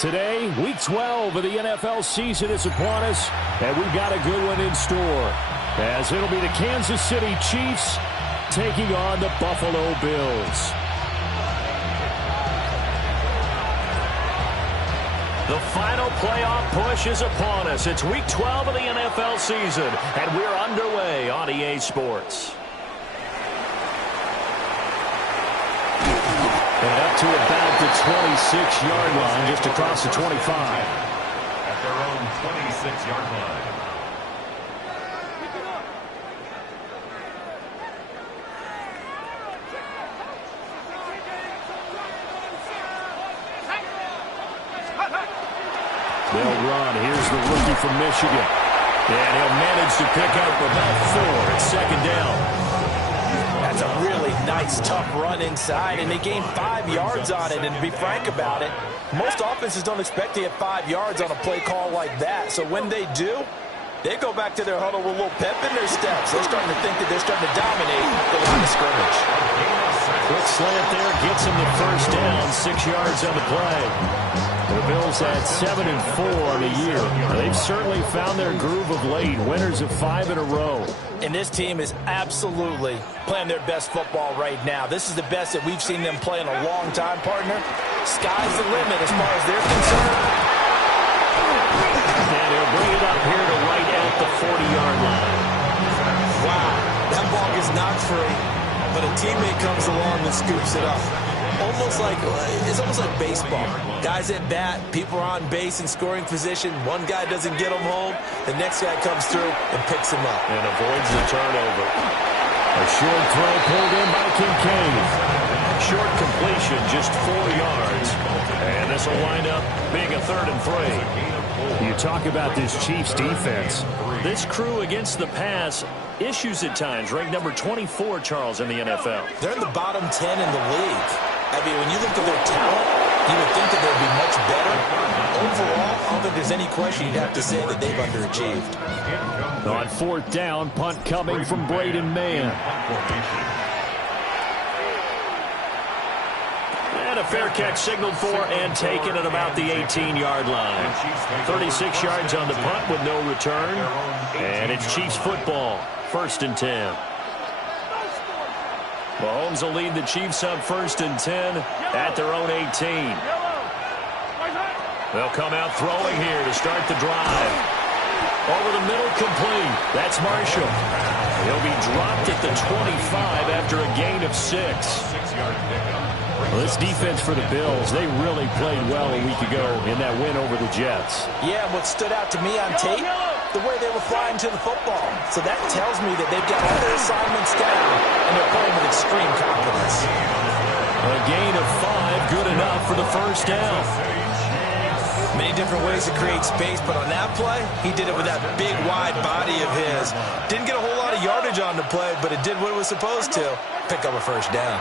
Today, Week 12 of the NFL season is upon us, and we've got a good one in store, as it'll be the Kansas City Chiefs taking on the Buffalo Bills. The final playoff push is upon us. It's Week 12 of the NFL season, and we're underway on EA Sports. And up to about the 26-yard line, just across the 25. At their own 26-yard line. They'll run. Here's the rookie from Michigan. And he'll manage to pick up about 4 at second down. That's a really nice, tough run inside, and they gained 5 yards on it. And to be frank about it, most offenses don't expect to get 5 yards on a play call like that. So when they do, they go back to their huddle with a little pep in their steps. They're starting to think that they're starting to dominate the line of scrimmage. Quick slant there, gets him the first down, 6 yards on the play. The Bills had 7 and 4 on the year. They've certainly found their groove of late, winners of 5 in a row. And this team is absolutely playing their best football right now. This is the best that we've seen them play in a long time, partner. Sky's the limit as far as they're concerned. And he'll bring it up here to right at the 40-yard line. Wow, that ball gets knocked free, but a teammate comes along and scoops it up. It's almost like baseball. Guys at bat, people are on base in scoring position. One guy doesn't get him home. The next guy comes through and picks him up. And avoids the turnover. A short throw pulled in by Kincaid. Short completion, just 4 yards. And this will wind up being a 3rd and 3. You talk about this Chiefs defense. This crew against the pass, issues at times. Ranked number 24, Charles, in the NFL. They're in the bottom 10 in the league. I mean, when you look at their talent, you would think that they'd be much better. Overall, I don't think there's any question you'd have to say that they've underachieved. On 4th down, punt coming from Braden Mann. And a fair catch signaled for and taken at about the 18-yard line. 36 yards on the punt with no return. And it's Chiefs football, 1st and 10. Mahomes will lead the Chiefs up 1st and 10 at their own 18. They'll come out throwing here to start the drive. Over the middle, complete. That's Marshall. He'll be dropped at the 25 after a gain of 6. Well, this defense for the Bills, they really played well a week ago in that win over the Jets. Yeah, what stood out to me on tape, the way they were flying to the football. So that tells me that they've got all their assignments down, and they're playing with extreme confidence. A gain of 5, good enough for the first down. Many different ways to create space, but on that play, he did it with that big, wide body of his. Didn't get a whole lot of yardage on the play, but it did what it was supposed to. Pick up a first down.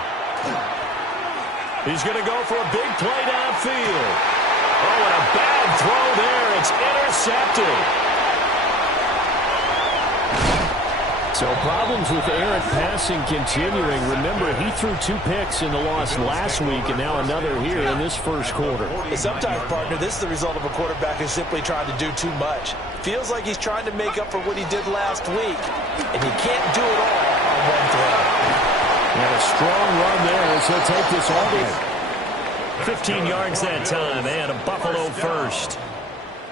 He's going to go for a big play downfield. Oh, and a bad throw there. It's intercepted. So problems with errant passing continuing. Remember, he threw 2 picks in the loss last week, and now another here in this first quarter. Sometimes, partner, this is the result of a quarterback who's simply trying to do too much. Feels like he's trying to make up for what he did last week, and he can't do it all on one throw. And a strong run there as he'll take this all in. 15 yards that time, and a Buffalo first.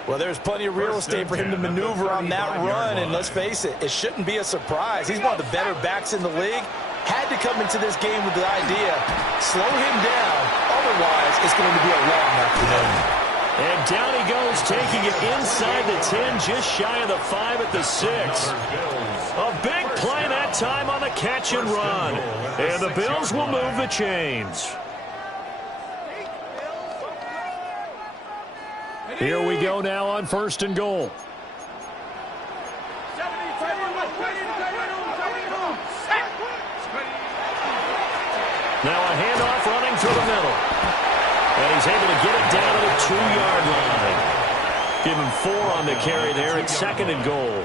Well, there's plenty of real estate for him to maneuver on that run, and let's face it, it shouldn't be a surprise. He's one of the better backs in the league. Had to come into this game with the idea, slow him down, otherwise it's going to be a long afternoon. And down he goes, taking it inside the 10, just shy of the 5 at the 6. A big play that time on the catch and run. And the Bills will move the chains. Here we go now on 1st and goal. Now a handoff running through the middle. And he's able to get it down to the 2-yard line. Give him 4 on the carry there at 2nd and goal.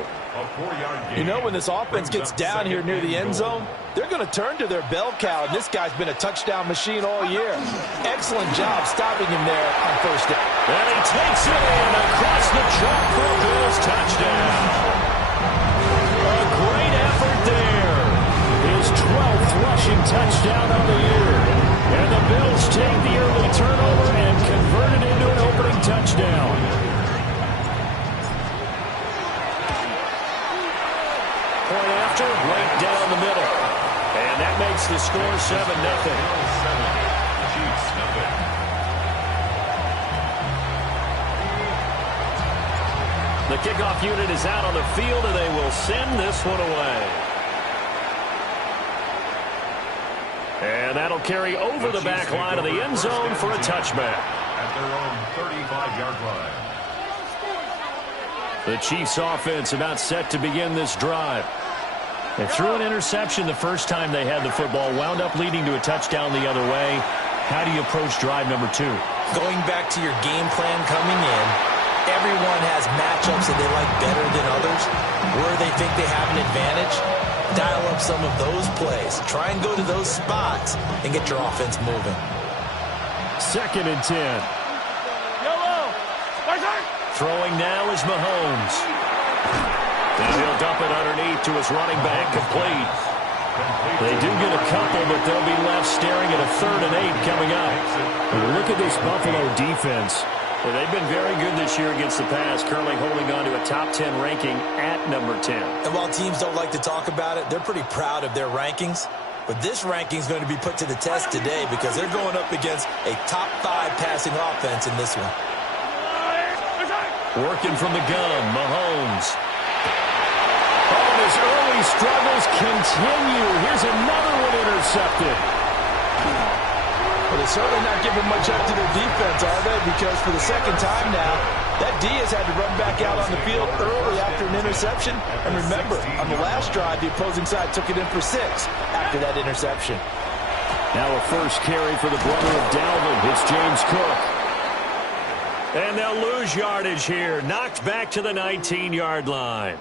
You know, when this offense gets down here near the end zone, they're going to turn to their bell cow, and this guy's been a touchdown machine all year. Excellent job stopping him there on 1st down. And he takes it in across the chalk for a Bills touchdown. A great effort there. His 12th rushing touchdown of the year. And the Bills take the early turnover and convert it into an opening touchdown. Point after, right down the middle. And that makes the score 7-0. The kickoff unit is out on the field, and they will send this one away. And that'll carry over the back line of the end zone for a touchback. At their own 35-yard line. The Chiefs offense about set to begin this drive. They threw an interception the first time they had the football, wound up leading to a touchdown the other way. How do you approach drive number 2? Going back to your game plan coming in, everyone has matchups that they like better than others, where they think they have an advantage. Dial up some of those plays. Try and go to those spots and get your offense moving. 2nd and 10. Throwing now is Mahomes. And he'll dump it underneath to his running back, complete. They do get a couple, but they'll be left staring at a 3rd and 8 coming up. And look at this Buffalo defense. Well, they've been very good this year against the pass, currently holding on to a top 10 ranking at number 10. And while teams don't like to talk about it, they're pretty proud of their rankings. But this ranking is going to be put to the test today because they're going up against a top 5 passing offense in this one. Working from the gun, Mahomes. Oh, and his early struggles continue. Here's another one intercepted. Well, they're certainly not giving much up to their defense, are they? Because for the second time now, that D has had to run back out on the field early after an interception. And remember, on the last drive, the opposing side took it in for 6 after that interception. Now a first carry for the brother of Dalvin. It's James Cook. And they'll lose yardage here. Knocked back to the 19-yard line.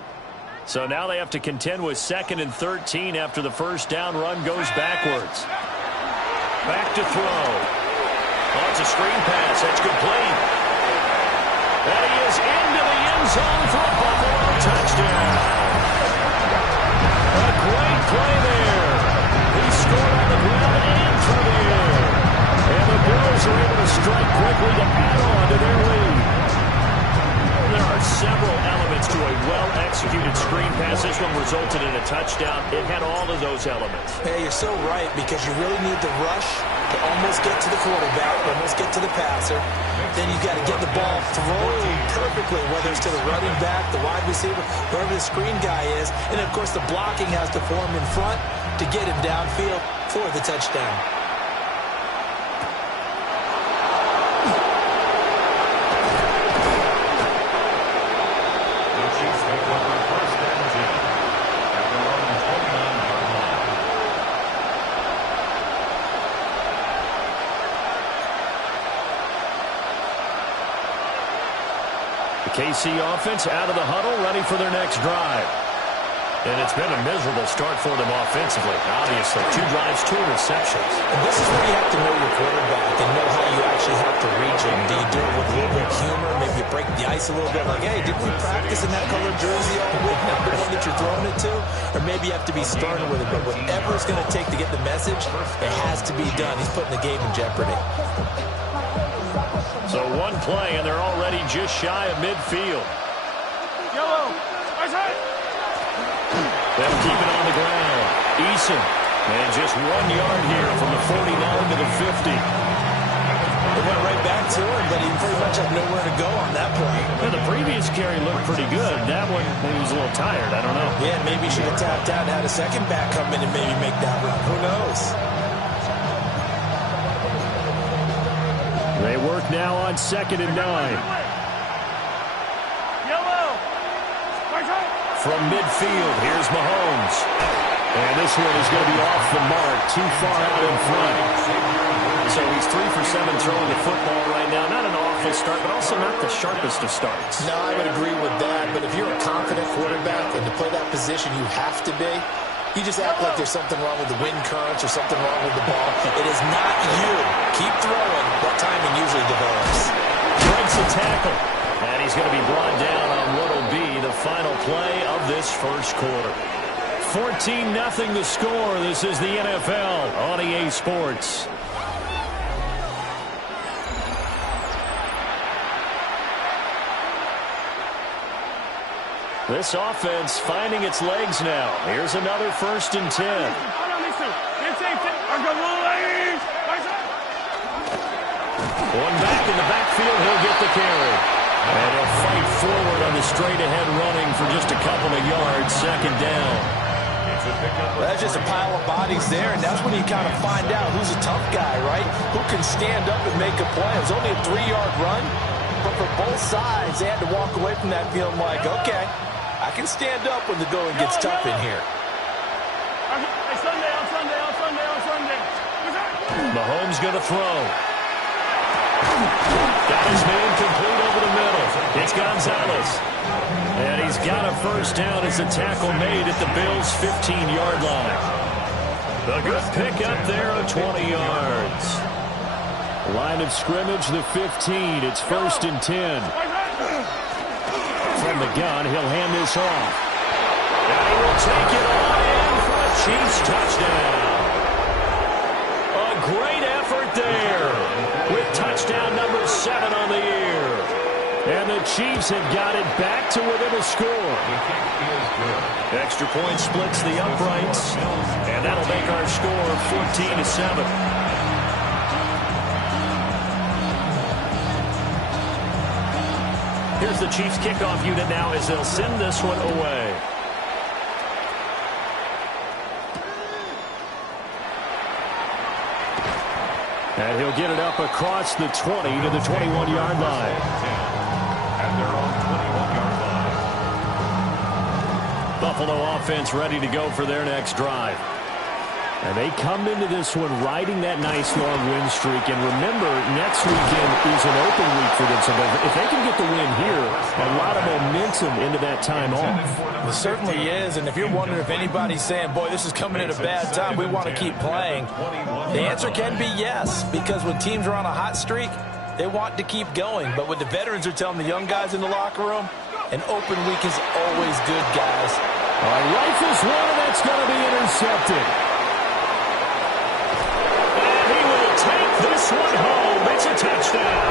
So now they have to contend with 2nd and 13 after the first down run goes backwards. Back to throw. Oh, it's a screen pass. That's complete. And he is into the end zone for a Buffalo touchdown. A great play there. He scored on the ground and through the air. And the Bills are able to strike quickly to add on to their lead. There are several elements to a well-executed screen pass. This one resulted in a touchdown. It had all of those elements. Hey, you're so right because you really need the rush to almost get to the quarterback, almost get to the passer. Then you've got to get the ball thrown perfectly, whether it's to the running back, the wide receiver, wherever the screen guy is. And, of course, the blocking has to form in front to get him downfield for the touchdown. KC offense out of the huddle, ready for their next drive. And it's been a miserable start for them offensively. Obviously, 2 drives, 2 interceptions. And this is where you have to know your quarterback and know how you actually have to reach him. Do you do it with a little bit of humor? Maybe you break the ice a little bit, like, hey, didn't we practice in that colored jersey all week, the one that you're throwing it to? Or maybe you have to be stern with it. But whatever it's going to take to get the message, it has to be done. He's putting the game in jeopardy. So one play, and they're already just shy of midfield. They'll keep it on the ground. Eason, and just 1 yard here from the 49 to the 50. They went right back to him, but he pretty much had nowhere to go on that play. Well, the previous carry looked pretty good. That one, maybe he was a little tired. I don't know. Yeah, maybe he should have tapped out and had a second back come in and maybe make that run. Who knows? They work now on 2nd and 9. From midfield, here's Mahomes. And this one is going to be off the mark, too far out in front. So he's 3 for 7 throwing the football right now. Not an awful start, but also not the sharpest of starts. No, I would agree with that. But if you're a confident quarterback and to play that position you have to be, you just act like there's something wrong with the wind currents or something wrong with the ball. It is not you. Keep throwing. That timing usually develops. breaks a tackle. And he's going to be brought down on what will be the final play of this first quarter. 14-0 the score. This is the NFL on EA Sports. This offense finding its legs now. Here's another 1st and 10. One back in the backfield, he'll get the carry. And he'll fight forward on the straight-ahead running for just a couple of yards, 2nd down. That's just a pile of bodies there, and that's when you kind of find out who's a tough guy, right? Who can stand up and make a play. It was only a 3-yard run, but for both sides, they had to walk away from that feeling like, okay, I can stand up when the going gets tough in here. Mahomes going to throw. Got his man complete over the middle. It's Gonzalez. And he's got a 1st down as a tackle made at the Bills' 15-yard line. A good pick up there of 20 yards. Line of scrimmage, the 15. It's 1st and 10. From the gun, he'll hand this off. And he will take it on in for a Chiefs touchdown. A great effort there with touchdown number 7 on the year. And the Chiefs have got it back to within a score. Extra point splits the uprights, and that'll make our score 14-7. Here's the Chiefs kickoff unit now as they'll send this one away. And he'll get it up across the 20 to the 21-yard line. At their own 21-yard line. Buffalo offense ready to go for their next drive. And they come into this one riding that nice long win streak. And remember, next weekend is an open week for them. So if they can get the win here, a lot of momentum into that time off. It certainly is. And if you're wondering if anybody's saying, boy, this is coming at a bad time, we want to keep playing, the answer can be yes. Because when teams are on a hot streak, they want to keep going. But what the veterans are telling the young guys in the locker room, an open week is always good, guys. All right, rifles one, and that's going to be intercepted. This one home. It's a touchdown.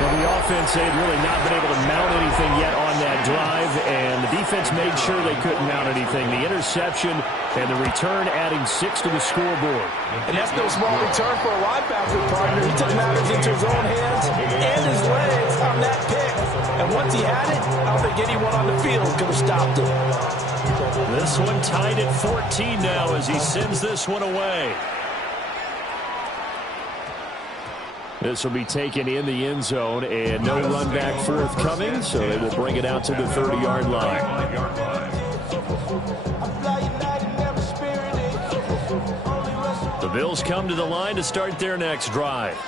Now, the offense had really not been able to mount anything yet on that drive, and the defense made sure they couldn't mount anything. The interception and the return adding 6 to the scoreboard. And that's no small return for a linebacker, partner. He took matters into his own hands and his legs on that pick. And once he had it, I don't think anyone on the field could have stopped him. This one tied at 14 now as he sends this one away. This will be taken in the end zone, and no run back forthcoming, so they will bring it out to the 30-yard line. The Bills come to the line to start their next drive.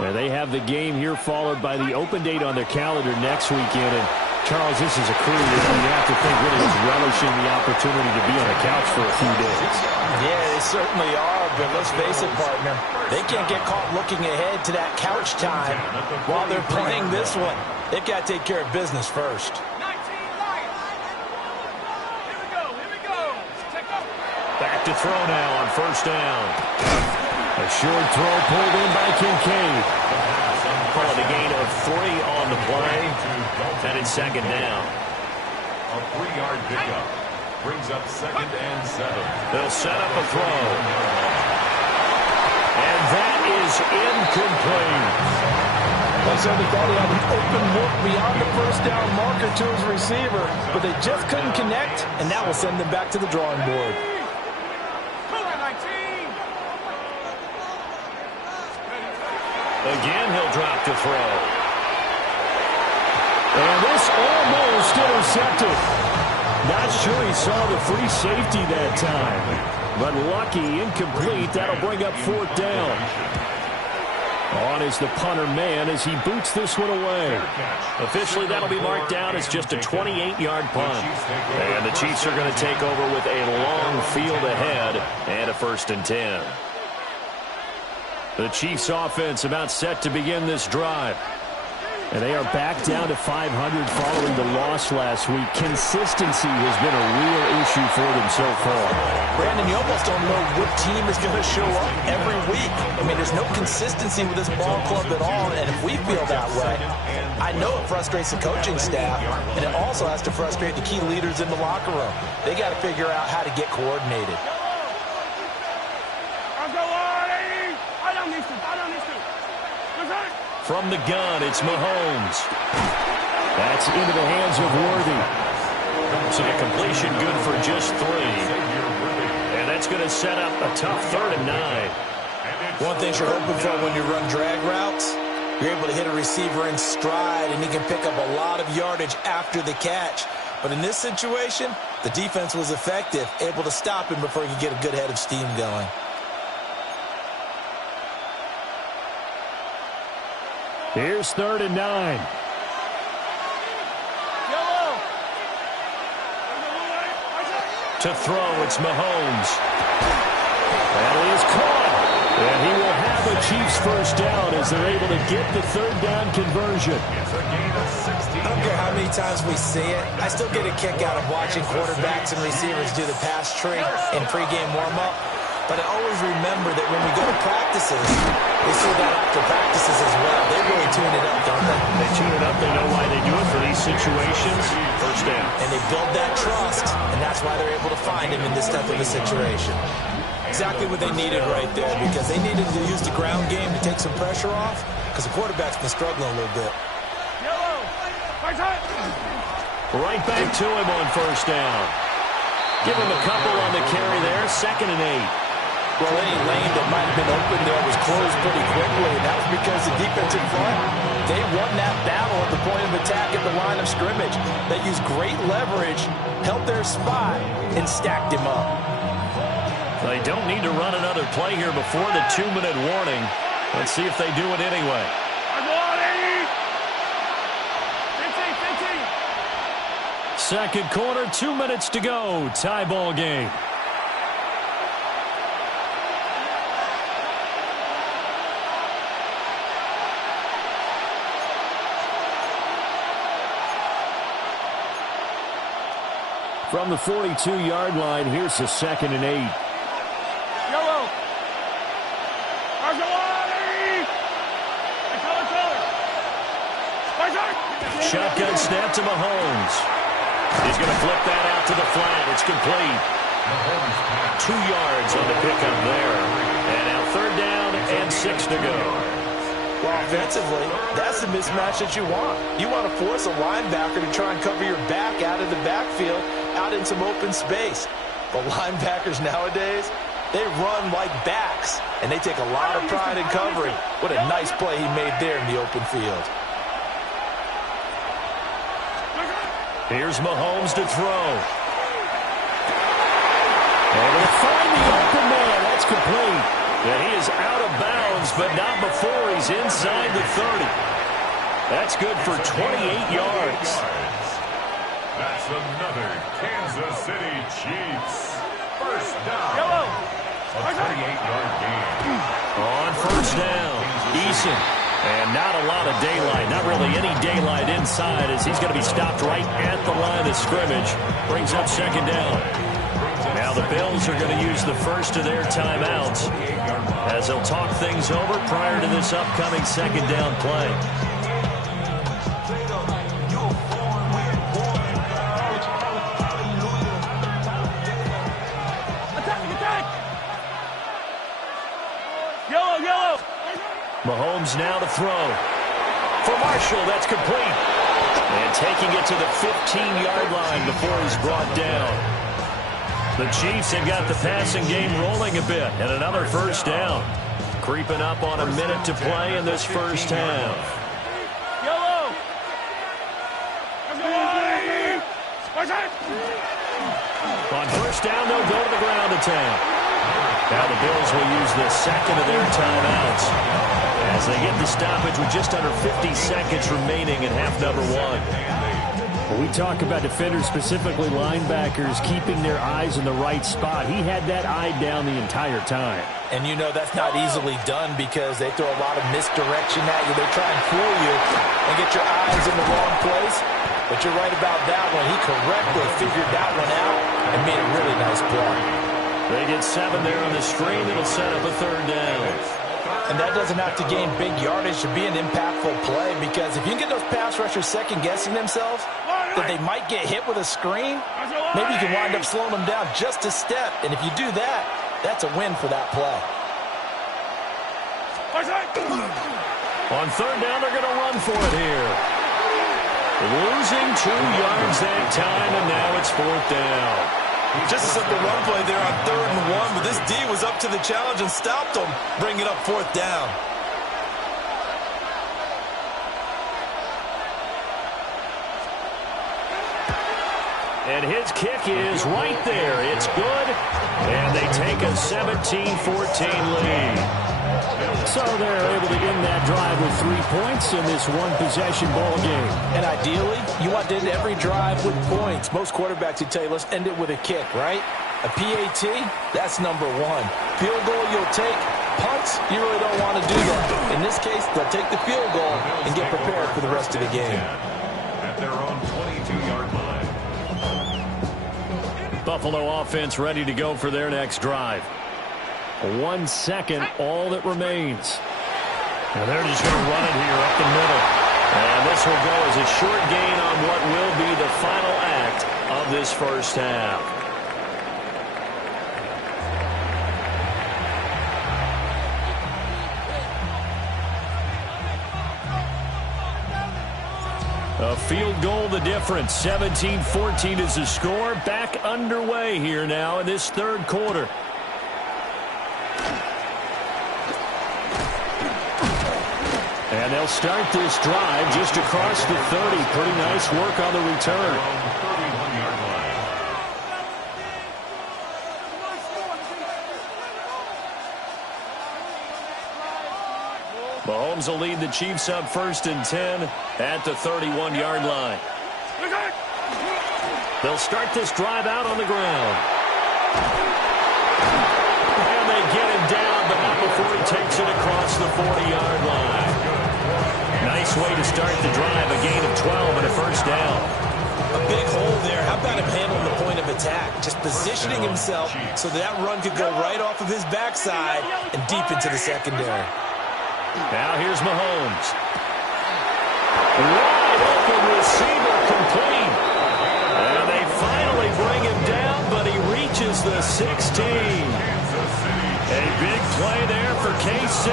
And they have the game here followed by the open date on their calendar next weekend. And Charles, this is a crew that you have to think really is relishing the opportunity to be on the couch for a few days. Yeah, they certainly are, but let's face it, partner. They can't get caught looking ahead to that couch time while they're playing this one. They've got to take care of business first. Back to throw now on 1st down. A short throw pulled in by Kincaid. Calling a gain of 3 on the play. And it's 2nd down. A 3-yard pickup brings up 2nd and 7. They'll set up a throw. And that is incomplete. Well, so they thought he had an open look beyond the 1st down marker to his receiver, but they just couldn't connect, and that will send them back to the drawing board. Again, he'll drop to throw. And this almost intercepted. Not sure he saw the free safety that time. But lucky, incomplete. That'll bring up 4th down. On is the punter man as he boots this one away. Officially, that'll be marked down as just a 28-yard punt. And the Chiefs are going to take over with a long field ahead and a 1st and 10. The Chiefs offense about set to begin this drive. And they are back down to 500 following the loss last week. Consistency has been a real issue for them so far. Brandon, you almost don't know what team is going to show up every week. I mean, there's no consistency with this ball club at all, and if we feel that way, I know it frustrates the coaching staff, and it also has to frustrate the key leaders in the locker room. They got to figure out how to get coordinated. From the gun, it's Mahomes. That's into the hands of Worthy. So the completion good for just 3. And that's going to set up a tough 3rd and 9. One thing you're hoping for when you run drag routes, you're able to hit a receiver in stride, and he can pick up a lot of yardage after the catch. But in this situation, the defense was effective, able to stop him before he could get a good head of steam going. Here's 3rd and 9. To throw, it's Mahomes. And he is caught. And he will have a Chiefs first down as they're able to get the 3rd down conversion. I don't care how many times we see it. I still get a kick out of watching quarterbacks and receivers do the pass tree in pregame warm-up. But I always remember that when we go to practices, we see that after practices as well. They really tune it up, don't they? They tune it up. They know why they do it for these situations. First down. And they build that trust, and that's why they're able to find him in this type of a situation. Exactly what they needed right there, because they needed to use the ground game to take some pressure off, because the quarterback's been struggling a little bit. Right back to him on first down. Give him a couple on the carry there. 2nd and 8. Well, any lane that might have been open there was closed pretty quickly, and that was because the defensive front, they won that battle at the point of attack at the line of scrimmage. They used great leverage, held their spot, and stacked him up. They don't need to run another play here before the 2-minute warning. Let's see if they do it anyway. 2nd quarter, 2 minutes to go. Tie ball game. From the 42-yard line, here's the 2nd and 8. Shotgun snap to Mahomes. He's going to flip that out to the flat. It's complete. 2 yards on the pickup there. And now 3rd down and 6 to go. Well, offensively, that's the mismatch that you want. You want to force a linebacker to try and cover your back out of the backfield, out in some open space. But linebackers nowadays, they run like backs, and they take a lot of pride in covering. What a nice play he made there in the open field. Here's Mahomes to throw. And to find the open man. That's complete. And he is out of bounds, but not before he's inside the 30. That's good for 28 yards. That's another Kansas City Chiefs first down. A 28-yard gain. On first down, Eason. And not a lot of daylight, not really any daylight inside as he's going to be stopped right at the line of scrimmage. Brings up 2nd down. Now the Bills are going to use the first of their timeouts as they'll talk things over prior to this upcoming 2nd down play. Mahomes now to throw. For Marshall, that's complete. And taking it to the 15-yard line before he's brought down. The Chiefs have got the passing game rolling a bit. And another first down. Creeping up on a minute to play in this first half. On first down, they'll go to the ground attack. Now the Bills will use the 2nd of their timeouts as they get the stoppage with just under 50 seconds remaining in half number 1. When we talk about defenders, specifically linebackers, keeping their eyes in the right spot, he had that eye down the entire time. And you know that's not easily done because they throw a lot of misdirection at you. They try and fool you and get your eyes in the wrong place. But you're right about that one. He correctly figured that one out and made a really nice play. They get 7 there on the screen. It'll set up a 3rd down. And that doesn't have to gain big yardage to be an impactful play, because if you can get those pass rushers second-guessing themselves that they might get hit with a screen, maybe you can wind up slowing them down just a step. And if you do that, that's a win for that play. On 3rd down, they're going to run for it here. Losing 2 yards that time, and now it's 4th down. Just a simple run play there on 3rd and 1, but this D was up to the challenge and stopped them, bringing up 4th down. And his kick is right there. It's good, and they take a 17-14 lead. So they're able to end that drive with 3 points in this one-possession ball game. And ideally, you want to end every drive with points. Most quarterbacks would tell you, let's end it with a kick, right? A PAT, that's number 1. Field goal you'll take. Punts, you really don't want to do that. In this case, they'll take the field goal and get prepared for the rest of the game. At their own 22-yard line. Buffalo offense ready to go for their next drive. 1 second, all that remains. And they're just going to run it here up the middle. And this will go as a short gain on what will be the final act of this first half. A field goal the difference. 17-14 is the score. Back underway here now in this 3rd quarter. And they'll start this drive just across the 30. Pretty nice work on the return. 31-yard line. Mahomes will lead the Chiefs up 1st and 10 at the 31-yard line. They'll start this drive out on the ground. And they get him down, but not before he takes it across the 40-yard line. Nice way to start the drive, a gain of 12 and a 1st down. A big hole there. How about him handling the point of attack? Just positioning himself so that run could go right off of his backside and deep into the secondary. Now here's Mahomes. Wide open receiver complete. And they finally bring him down, but he reaches the 16. A big play there for KC.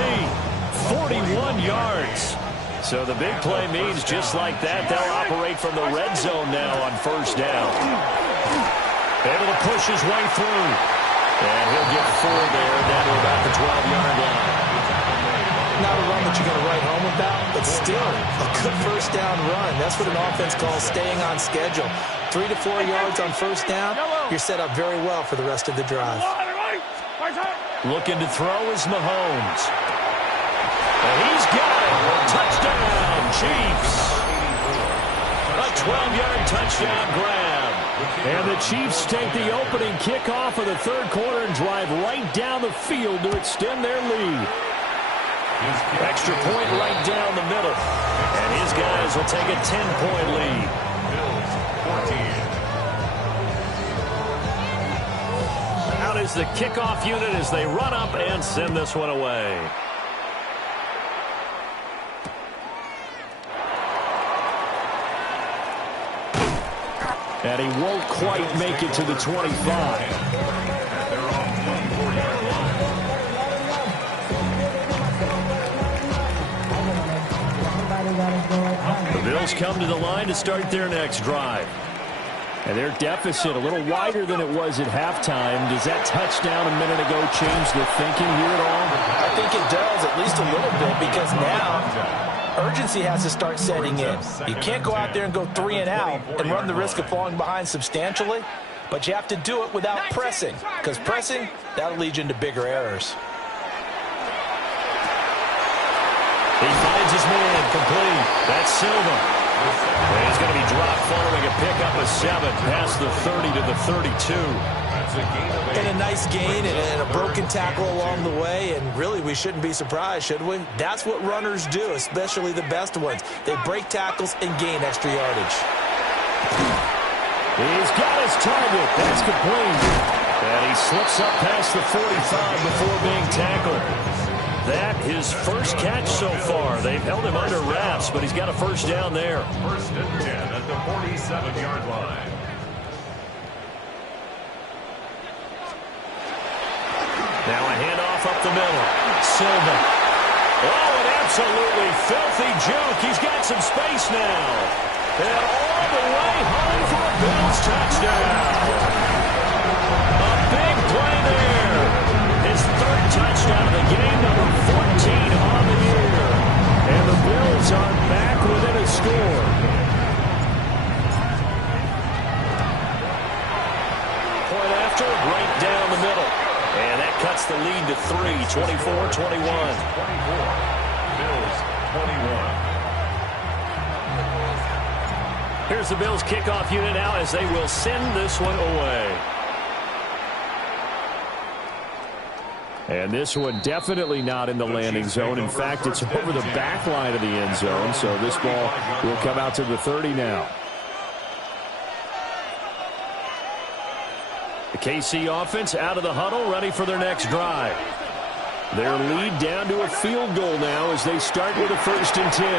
41 yards. So the big play means just like that, they'll operate from the red zone now on 1st down. Able to push his way through. And he'll get 4 there, down to about the 12-yard line. Not a run that you're going to write home about, but still a good 1st down run. That's what an offense calls staying on schedule. 3 to 4 yards on 1st down, you're set up very well for the rest of the drive. Looking to throw is Mahomes. And he's got it. Touchdown, Chiefs. A 12-yard touchdown grab. And the Chiefs take the opening kickoff of the 3rd quarter and drive right down the field to extend their lead. Extra point right down the middle. And his guys will take a 10-point lead. Out is the kickoff unit as they run up and send this one away. And he won't quite make it to the 25. The Bills come to the line to start their next drive. And their deficit a little wider than it was at halftime. Does that touchdown a minute ago change the thinking here at all? I think it does, at least a little bit, because now urgency has to start setting in. You can't go out there and go 3 and out and run the risk of falling behind substantially, but you have to do it without pressing, because pressing, that'll lead you into bigger errors. He finds his man complete. That's Silva. And he's going to be dropped following a past the 30 to the 32. And a nice gain and a broken tackle along the way, and really we shouldn't be surprised, should we? That's what runners do, especially the best ones. They break tackles and gain extra yardage. He's got his target. That's complete. And he slips up past the 45 before being tackled. That his first catch so far. They've held him under wraps, but he's got a first down there. First and 10 at the 47-yard line. Now a handoff up the middle. Silva. Oh, an absolutely filthy juke. He's got some space now. And all the way home for a Bills touchdown. A big play there. His third touchdown of the game, number 14 on the year. And the Bills are back within a score. Point after, right down the middle. And that cuts the lead to 3, 24-21. Bills 21. Here's the Bills kickoff unit now as they will send this one away. And this one definitely not in the landing zone. In fact, it's over the back line of the end zone. So this ball will come out to the 30 now. The KC offense out of the huddle, ready for their next drive. Their lead down to a field goal now as they start with a 1st and 10.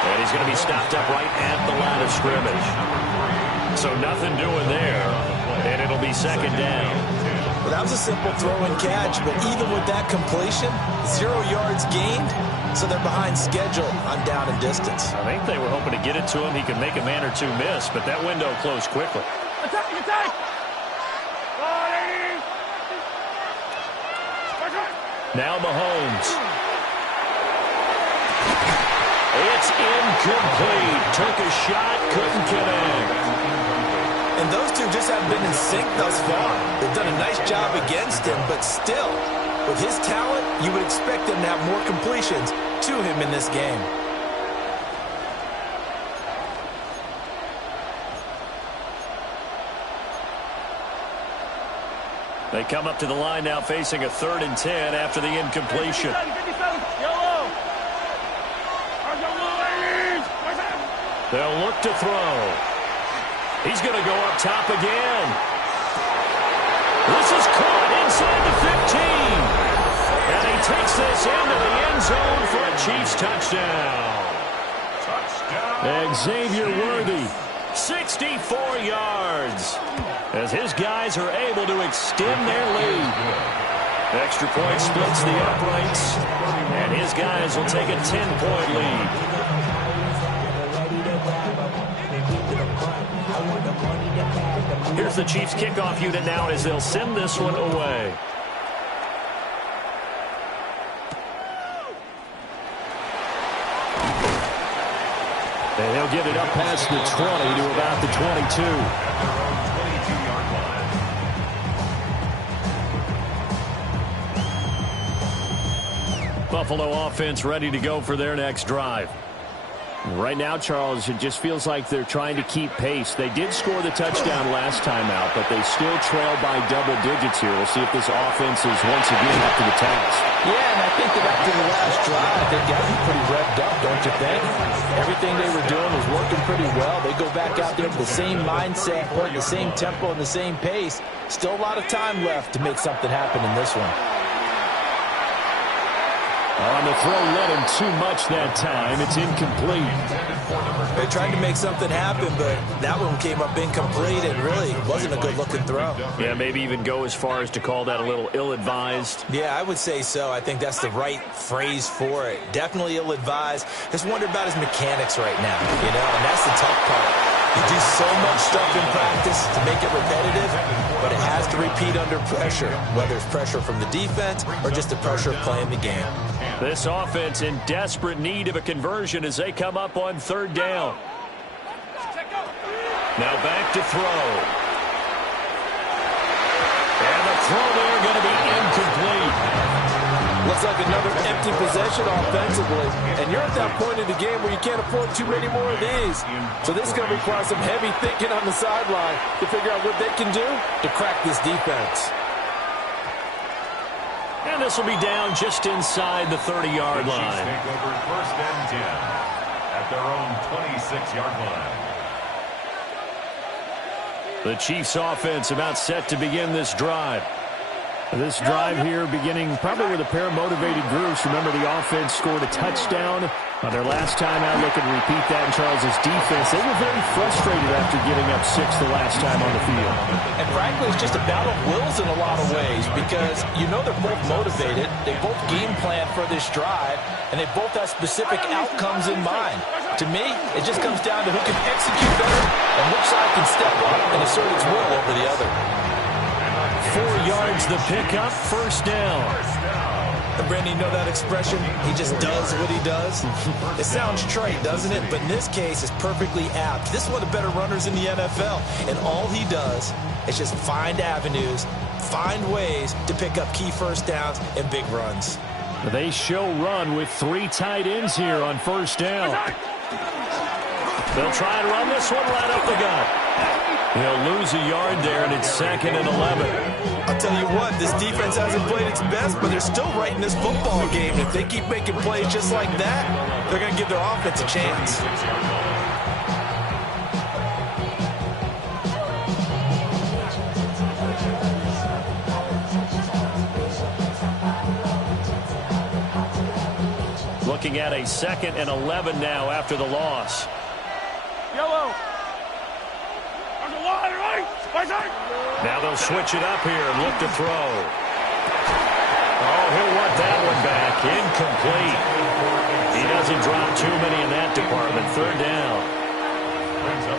And he's going to be stopped up right at the line of scrimmage. So nothing doing there, and it'll be 2nd down. Well, that was a simple throw and catch, but even with that completion, 0 yards gained, so they're behind schedule on down and distance. I think they were hoping to get it to him. He could make a man or two miss, but that window closed quickly. Attack! Now Mahomes. It's incomplete. Took a shot, couldn't connect. And those two just haven't been in sync thus far. They've done a nice job against him, but still, with his talent, you would expect them to have more completions to him in this game. They come up to the line now facing a 3rd and 10 after the incompletion. They'll look to throw. He's going to go up top again. This is caught inside the 15. And he takes this into the end zone for a Chiefs touchdown. Xavier Worthy, 64 yards. As his guys are able to extend their lead. Extra point splits the uprights. And his guys will take a 10-point lead. Here's the Chiefs kickoff unit now as they'll send this one away. And he'll get it up past the 20 to about the 22. Buffalo offense ready to go for their next drive. Right now, Charles, it just feels like they're trying to keep pace. They did score the touchdown last time out, but they still trail by double digits here. We'll see if this offense is once again up to the task. Yeah, and I think that after the last drive, they got them pretty revved up, don't you think? Everything they were doing was working pretty well. They go back out there with the same mindset, playing the same tempo and the same pace. Still a lot of time left to make something happen in this one. On the throw, led him too much that time. It's incomplete. They tried to make something happen, but that one came up incomplete and really wasn't a good-looking throw. Yeah, maybe even go as far as to call that a little ill-advised. Yeah, I would say so. I think that's the right phrase for it. Definitely ill-advised. Just wonder about his mechanics right now, you know, and that's the tough part. You do so much stuff in practice to make it repetitive, but it has to repeat under pressure, whether it's pressure from the defense or just the pressure of playing the game. This offense in desperate need of a conversion as they come up on 3rd down. Now back to throw. And the throw there going to be incomplete. What Looks like another empty possession offensively. And you're at that point in the game where you can't afford too many more of these. So this is going to require some heavy thinking on the sideline to figure out what they can do to crack this defense. And this will be down just inside the 30-yard line. Take over 1st and 10 at their own 26-yard line. The Chiefs offense about set to begin this drive. This drive here beginning probably with a pair of motivated groups. Remember, the offense scored a touchdown on their last time out. Looking to repeat that in Charles's defense. They were very frustrated after giving up 6 the last time on the field. And frankly, it's just a battle of wills in a lot of ways because you know they're both motivated. They both game plan for this drive, and they both have specific outcomes in mind. To me, it just comes down to who can execute better and which side can step up and assert its will over the other. 4 yards the pickup, 1st down. And Brandon, you know that expression? He just does what he does. It sounds trite, doesn't it? But in this case, it's perfectly apt. This is one of the better runners in the NFL. And all he does is just find avenues, find ways to pick up key 1st downs and big runs. They show run with 3 tight ends here on 1st down. They'll try and run this one right up the gut. He'll lose a yard there, and it's 2nd and 11. I'll tell you what, this defense hasn't played its best, but they're still right in this football game. If they keep making plays just like that, they're going to give their offense a chance. Looking at a 2nd and 11 now after the loss. Yellow. Now they'll switch it up here and look to throw. Oh, he'll want that one back. Incomplete. He doesn't drop too many in that department. 3rd down.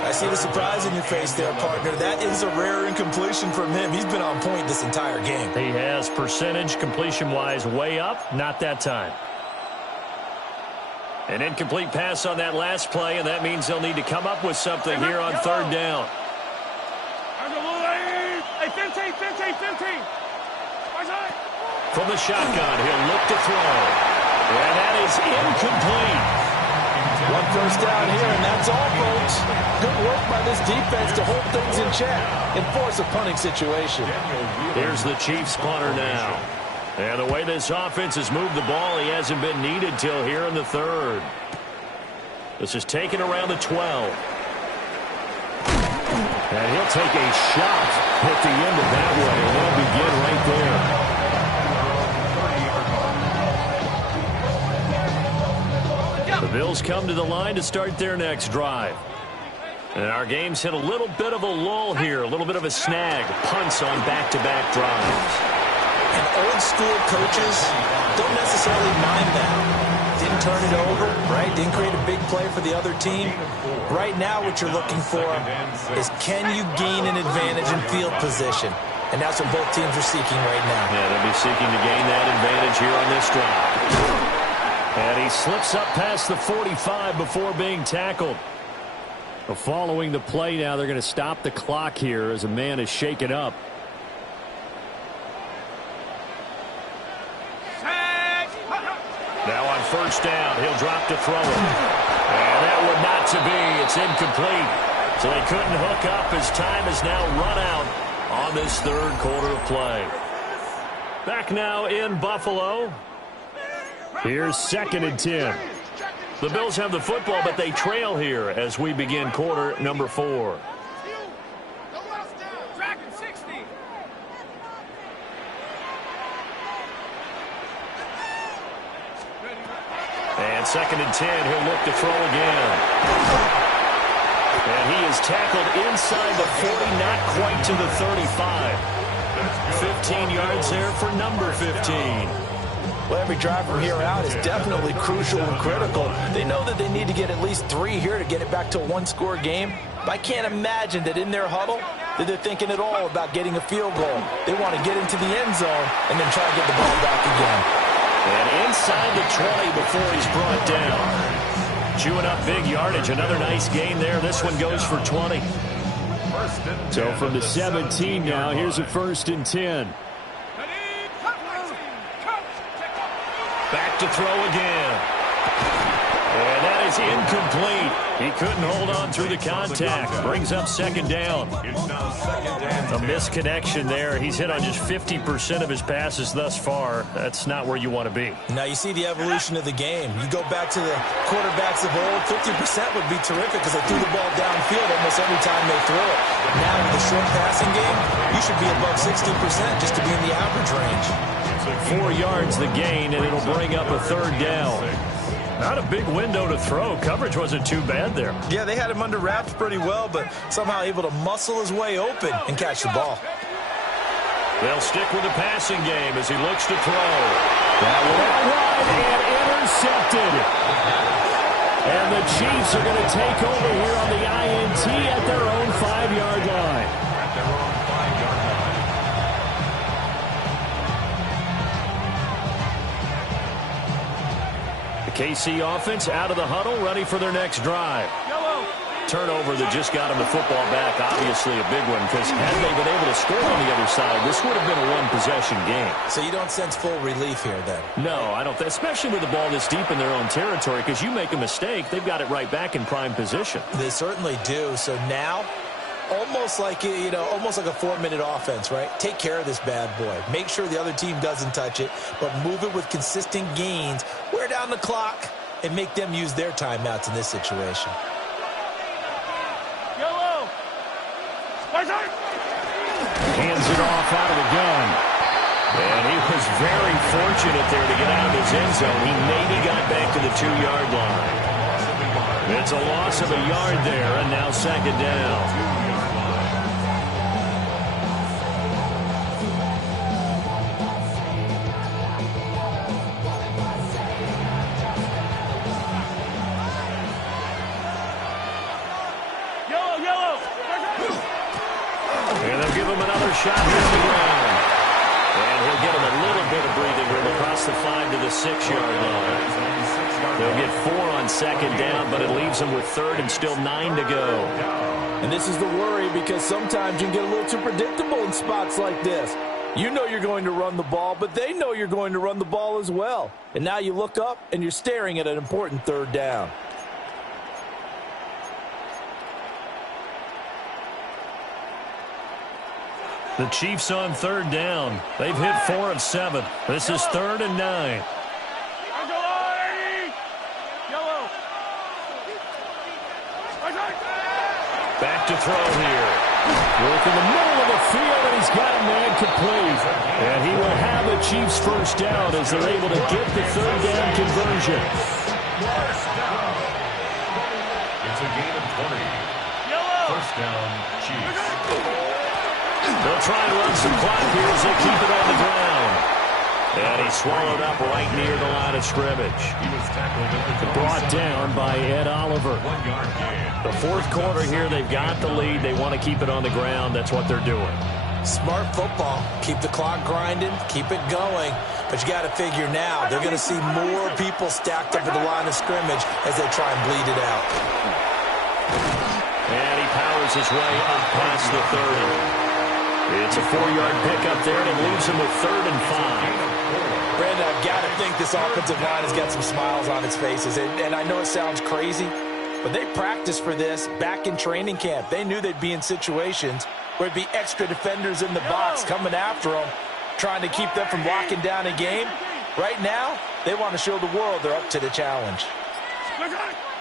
I see the surprise in your face there, partner. That is a rare incompletion from him. He's been on point this entire game. He has percentage completion-wise way up. Not that time. An incomplete pass on that last play, and that means they'll need to come up with something here on 3rd down. 15. From the shotgun, he'll look to throw. And that is incomplete. 1 first down here, and that's all, folks. Good work by this defense to hold things in check and force a punting situation. Here's the Chiefs punter now. And the way this offense has moved the ball, he hasn't been needed till here in the 3rd. This is taken around the 12. And he'll take a shot at the end of that one, and they'll begin right there. The Bills come to the line to start their next drive. And our game's hit a little bit of a lull here, a little bit of a snag. Punts on back-to-back drives. And old-school coaches don't necessarily mind that. Didn't turn it over, right? Didn't create a big play for the other team. Right now what you're looking for is can you gain an advantage in field position? And that's what both teams are seeking right now. Yeah, they'll be seeking to gain that advantage here on this drive. And he slips up past the 45 before being tackled. Following the play now, they're going to stop the clock here as a man is shaken up. Now on 1st down, he'll drop to throw it. And that would not to be. It's incomplete. So they couldn't hook up as time is now run out on this 3rd quarter of play. Back now in Buffalo. Here's 2nd and 10. The Bills have the football, but they trail here as we begin quarter number 4. And 2nd and 10, he'll look to throw again. And he is tackled inside the 40, not quite to the 35. 15 yards there for number 15. Well, every drive from here out is definitely crucial and critical. They know that they need to get at least 3 here to get it back to a 1-score game. But I can't imagine that in their huddle that they're thinking at all about getting a field goal. They want to get into the end zone and then try to get the ball back again. And inside the 20 before he's brought down. Chewing up big yardage. Another nice gain there. This one goes for 20. So from the 17 now, here's a 1st and 10. to throw again. And that is incomplete. He couldn't hold on through the contact. Brings up second down. A misconnection there. He's hit on just 50% of his passes thus far. That's not where you want to be. Now you see the evolution of the game. You go back to the quarterbacks of old, 50% would be terrific because they threw the ball downfield almost every time they threw it. Now with the short passing game, you should be above 60% just to be in the average range. 4 yards the gain, and it'll bring up a third down. Not a big window to throw. Coverage wasn't too bad there. Yeah, they had him under wraps pretty well, but somehow able to muscle his way open and catch the ball. They'll stick with the passing game as he looks to throw. That one out wide and intercepted. And the Chiefs are going to take over here on the INT at their own 5-yard line. KC offense out of the huddle, ready for their next drive. Turnover that just got them the football back, obviously a big one, because had they been able to score on the other side, this would have been a one-possession game. So you don't sense full relief here, then? No, I don't, especially with the ball this deep in their own territory, because you make a mistake, they've got it right back in prime position. They certainly do. So now, almost like a 4-minute offense, right? Take care of this bad boy. Make sure the other team doesn't touch it, but move it with consistent gains. Wear down the clock and make them use their timeouts in this situation. Yellow. Hands it off out of the gun. And he was very fortunate there to get out of his end zone. He maybe got back to the 2-yard line. It's a loss of a yard there, and now second down. Shot here on the ground. And he'll get him a little bit of breathing room across the 5 to the 6-yard line. They'll get 4 on second down, but it leaves them with third and still 9 to go. And this is the worry because sometimes you can get a little too predictable in spots like this. You know you're going to run the ball, but they know you're going to run the ball as well. And now you look up and you're staring at an important third down. The Chiefs on third down. They've hit 4 of 7. This is 3rd and 9. Back to throw here. Work in the middle of the field, and he's got a man complete. And he will have the Chiefs first down as they're able to get the third down conversion. It's a gain of 20. First down, Chiefs. They'll try and run some clock here as they keep it on the ground. And he's swallowed up right near the line of scrimmage. He was tackled at the Brought down by Ed Oliver. 1-yard gain. The fourth quarter here, they've got the lead. They want to keep it on the ground. That's what they're doing. Smart football. Keep the clock grinding. Keep it going. But you got to figure now, they're going to see more people stacked up at the line of scrimmage as they try and bleed it out. And he powers his way up past the 30. It's a 4-yard pickup there, and it leaves him with 3rd and 5. Brandon, I've got to think this offensive line has got some smiles on its faces. And I know it sounds crazy, but they practiced for this back in training camp. They knew they'd be in situations where it'd be extra defenders in the box coming after them, trying to keep them from locking down a game. Right now, they want to show the world they're up to the challenge.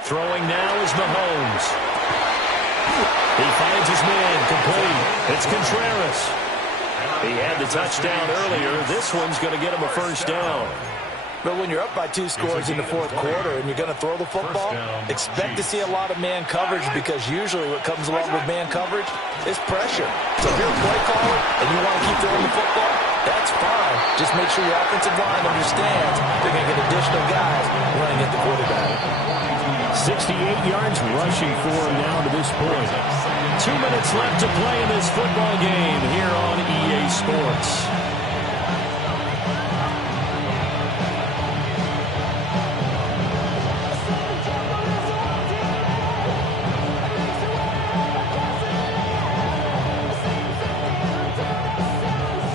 Throwing now is Mahomes. He finds his man complete. It's Contreras. He had the touchdown earlier. This one's going to get him a first down. But when you're up by 2 scores in the fourth quarter and you're going to throw the football, expect to see a lot of man coverage because usually what comes along with man coverage is pressure. So if you're a play caller and you want to keep throwing the football, that's fine. Just make sure your offensive line understands they're going to get additional guys running at the quarterback. 68 yards rushing for him now to this point. 2 minutes left to play in this football game here on EA Sports.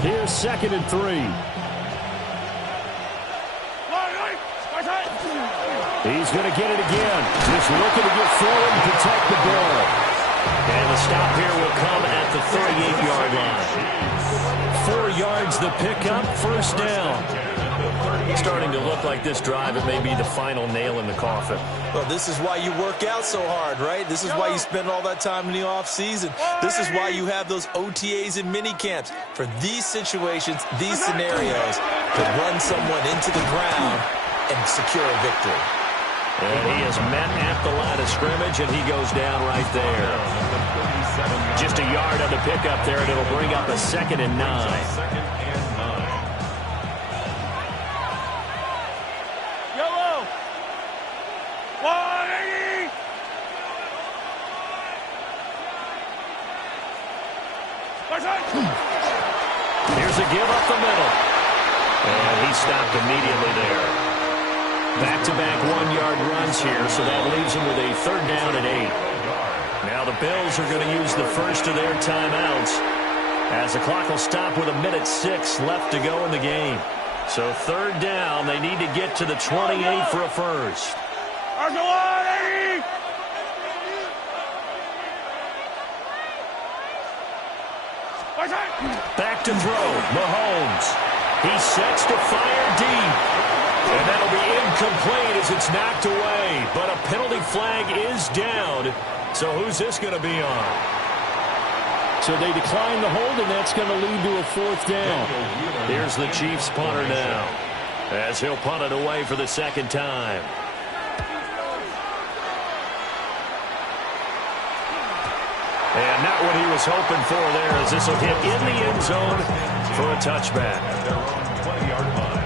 Here's 2nd and 3. he's going to get it again. Just looking to get forward and protect the ball. And the stop here will come at the 38-yard line. 4 yards the pickup, first down. Starting to look like this drive, it may be the final nail in the coffin. Well, this is why you work out so hard, right? This is why you spend all that time in the offseason. This is why you have those OTAs and mini camps. For these situations, these scenarios, to run someone into the ground and secure a victory. And he is met at the line of scrimmage, and he goes down right there. Just a yard on the pickup there, and it'll bring up a 2nd and 9. Here's a give up the middle. And he stopped immediately there. Back-to-back 1-yard runs here, so that leaves him with a 3rd down and 8. Now the Bills are going to use the first of their timeouts, as the clock will stop with 1:06 left to go in the game. So 3rd down, they need to get to the 28 for a first. Back to throw, Mahomes. He sets to fire deep. And that'll be incomplete as it's knocked away. But a penalty flag is down. So who's this going to be on? So they decline the hold, and that's going to lead to a 4th down. Here's the Chiefs punter now, as he'll punt it away for the 2nd time. And not what he was hoping for there, as this will hit in the end zone for a touchback. They're on 20-yard line.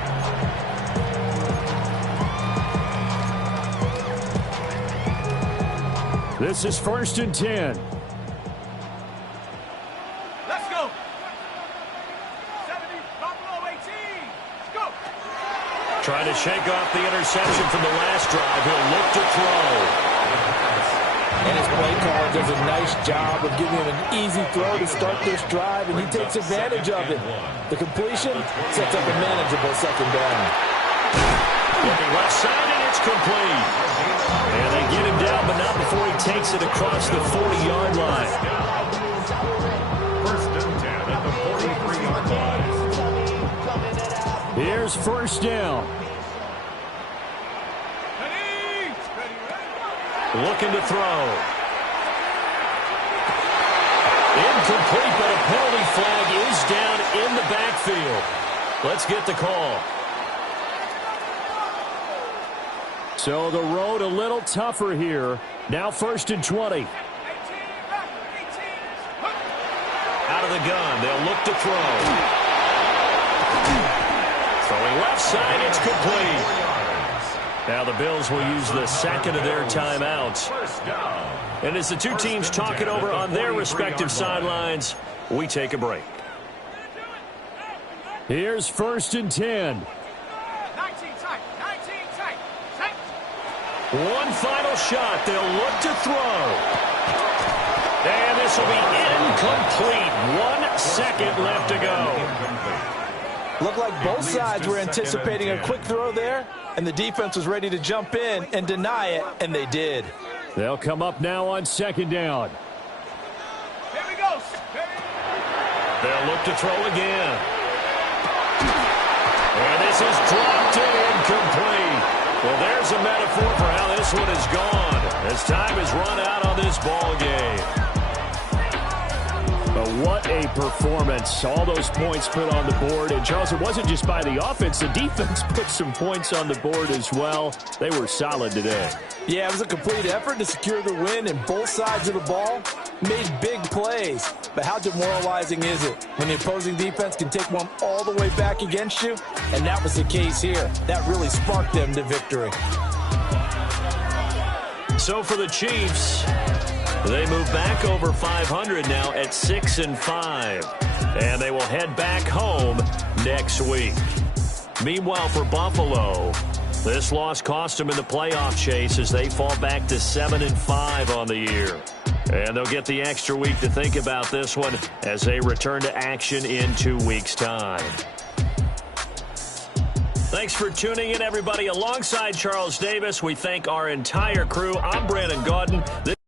This is 1st and 10. Let's go. 70, Buffalo 18. Let's go. Trying to shake off the interception from the last drive. He'll look to throw. And his play caller does a nice job of giving him an easy throw to start this drive, and he takes advantage of it. The completion sets up a manageable 2nd down. Looking left side, and it's complete. And they get him down, but not before he takes it across the 40-yard line. 1st and 10 at the 43-yard line. Here's 1st down. Looking to throw. Incomplete, but a penalty flag is down in the backfield. Let's get the call. So the road a little tougher here. Now 1st and 20. Out of the gun, they'll look to throw. Throwing left side, it's complete. Now the Bills will use the 2nd of their timeouts. And as the two teams talk it over on their respective sidelines, we take a break. Here's 1st and 10. 19 tight. 19 tight. Tight. One final shot. They'll look to throw. And this will be incomplete. 1 second left to go. Looked like both sides were anticipating a quick throw there, and the defense was ready to jump in and deny it, and they did. They'll come up now on 2nd down. Here we go. They'll look to throw again. And this is dropped and incomplete. Well, there's a metaphor for how this one is gone, as time has run out on this ball game. But what a performance. All those points put on the board. And, Charles, it wasn't just by the offense. The defense put some points on the board as well. They were solid today. Yeah, it was a complete effort to secure the win, and both sides of the ball made big plays. But how demoralizing is it when the opposing defense can take one all the way back against you? And that was the case here. That really sparked them to victory. So for the Chiefs, they move back over 500 now at 6-5. And they will head back home next week. Meanwhile, for Buffalo, this loss cost them in the playoff chase as they fall back to 7-5 on the year. And they'll get the extra week to think about this one as they return to action in 2 weeks' time. Thanks for tuning in, everybody. Alongside Charles Davis, we thank our entire crew. I'm Brandon Gaudin.